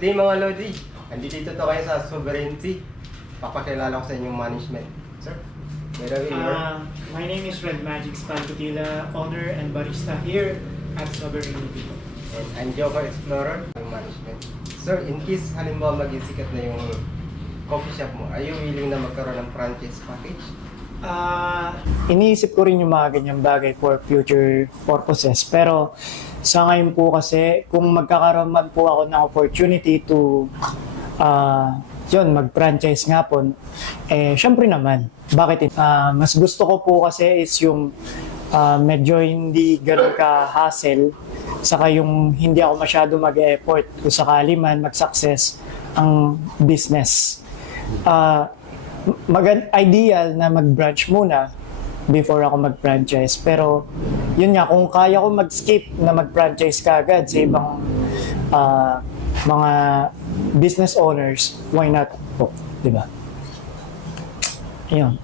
Good day mga Lodi. Andito to kayo sa Sovereignty. Papakilala ko sa inyong management. Sir, by the way, My name is Red Magic Spalcutila, owner and barista here at Sovereignty. and I'm Joker Explorer, yung management. Sir, in case halimbawa maging sikat na yung coffee shop mo, are you willing na magkaroon ng franchise package? Iniisip ko rin yung mga ganyang bagay for future purposes. Pero sa ngayon po kasi, kung magkakaroon man po ako ng opportunity to mag-franchise nga po, syempre naman. Bakit? Mas gusto ko po kasi is yung medyo hindi ganun ka-hassle, saka yung hindi ako masyado mag-effort kung sakali man mag-success ang business. Ideal na mag-branch muna before ako mag-franchise. Pero yun nga, kung kaya ko mag-skip na mag-franchise kaagad sa ibang mga business owners, why not po, di ba? Ayun.